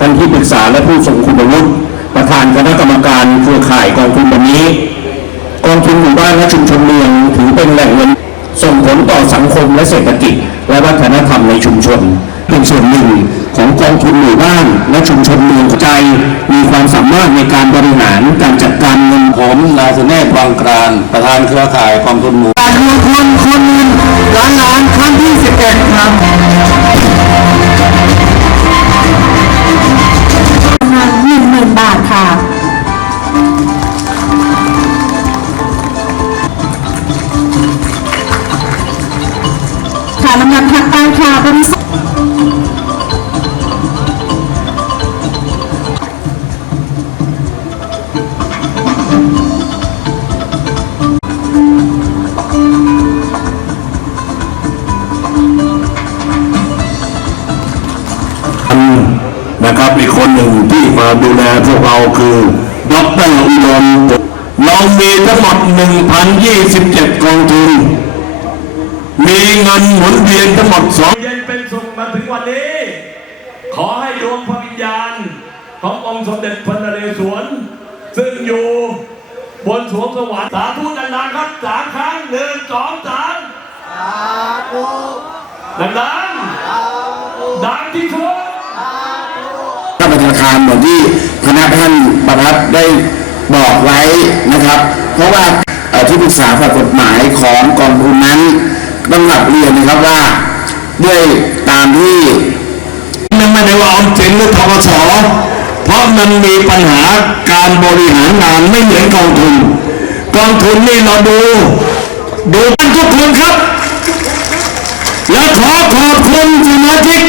ท่านที่ปรึกษาและผู้ทรงคุณวุฒิประธานคณะกรรมการเครือข่ายกองทุนวันนี้ กองทุนหมู่บ้านและชุมชนเมืองถือเป็นแหล่งเงินส่งผลต่อสังคมและเศรษฐกิจ และวัฒนธรรมในชุมชน เป็นส่วนหนึ่งของกองทุนหมู่บ้านและชุมชนเมืองใจ มีความสามารถในการบริหารการจัดการเงินผมนายสุเนศวังกรานประธานเครือข่ายกองทุนหมู่การรวมคนคนเงินล้านล้านครั้งที่11ครับ ค่ะลำดับถัดไปค่ะบริษัทนะครับอีกคนหนึ่งที่มาดูแลพวกเราคือดรอุดมเรามีทั้งหมด1,027กองทุน มีเงินหมุนเวียนทั้งหมดสองเย็นเป็นสุขมาถึงวันนี้ ขอให้ดวงพระวิญญาณ ขององค์สมเด็จพระนเรศวร ซึ่งอยู่บนสวงสวรรค์สาธุดังๆครับสามครั้งหนึ่งสองสามสาธุดังๆดังที่สุดท่านประธานเหมือนที่คณะท่านประพัฒน์ได้บอกไว้นะครับ เพราะว่าเอ่อที่ปรึกษาฝ่ายกฎหมายของกองทุนนั้น ต้องหลับเรียนนะครับว่าด้วยตามที่มันไม่ได้ว่าออมสินหรือทกสเพราะมันมีปัญหาการบริหารงานไม่เหมือนกองทุน กองทุนนี่เราดู ดูกันทุกคนครับ และขอขอบคุณสมาชิก